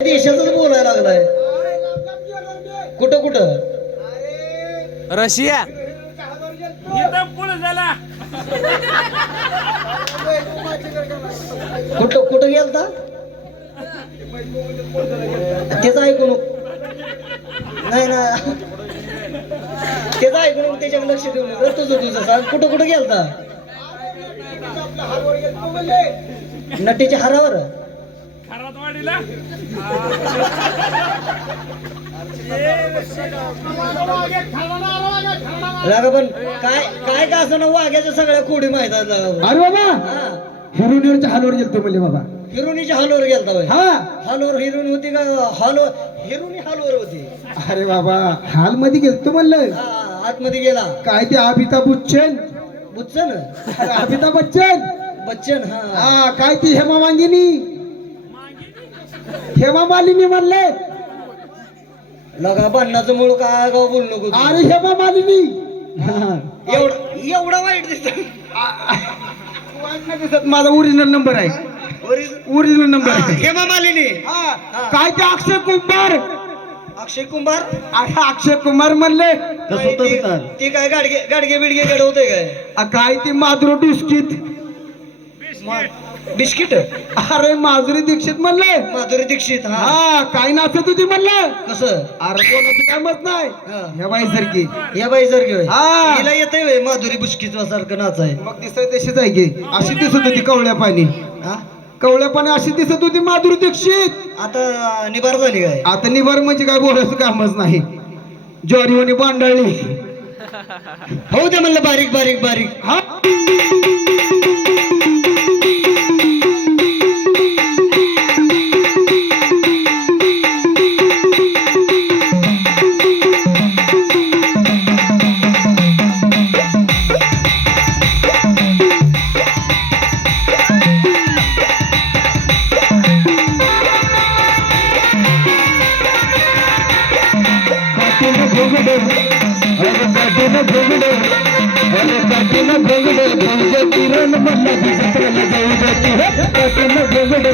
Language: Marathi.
देशातच बोलायला लागलाय. कुठं कुठं? रशिया. इथं पुढे झाला. कुठं कुठं गेलता? त्याचं ऐकून. नाही ना. त्याचं ऐकून त्याच्याकडे लक्ष देऊ नका तुझं तुझं सांग. कुठं कुठं गेलता? नटीच्या हारावर. खरातवाडीला? लागा पण काय काय का असं ना वाघ्याच्या सगळ्या खोडी माहीत आहेत लागा पण. अरे बाबा! हा. हिरुनीवरच्या हालवर गेलतो म्हणले बाबा. हिरोनीच्या हॉलवर गेलता बाई हा. हॉलवर हिरोनी होती का? हॉल हिरोनी हॉलवर होती. अरे बाबा हाल मध्ये गेलतो म्हणलं. हा आतमध्ये गेला. काय ते अमिताभ बच्चन? बुच्चन? अरे अमिताभ बच्चन? बच्चन हा. हा काय ती हेमा मांगिनी हेमा मालिनी म्हणले. लगा बन्नाचं मूळ काय गाव बोलू नको तू. अरे हेमा मालिनी. एवढा एवढा वाईट दिसत. माझा ओरिजिनल नंबर आहे. ओरिजिनल नंबर आहे. हेमा मालिनी. हा. काय ते अक्षय कुमार अक्षय कुमार अरे अक्षय कुमार म्हणले. ती- ती काय गाडगे गाडगे बिडगे घडवते काय? आ, काय ती माधुरी डिस्कित. बिस्किट? अरे माधुरी दीक्षित म्हणले. माधुरी दीक्षित हा. हा काय नाचत होती म्हणलं. कसं? अरे कोणाचं काय मत नाही. हा. ह्या बाई सारखी. या बाई जर घेऊ हा. येतंय व्हय माधुरी बुस्कीच सारखं नाचाय. मग दिसत तशीच आहे की. अशी दिसत होती कवळ्या पाणी. हा? कवळ्या पाणी अशी दिसत होती माधुरी दीक्षित. आता निबार झाली काय? आता निवार म्हणजे काय बोलायचं कामच नाही. ज्वारीवाणी बांडाळली हो ते म्हणलं बारीक बारीक बारीक. हा. ಪಟ್ಟಣ ಬೆಂಗಳೂರು ಜಗತ್ತಿರ ನಮ್ಮ ಸಹಸ್ರ ಜಗತ್ತಿರ ಪಟ್ಟಣ ಬೆಂಗಳೂರು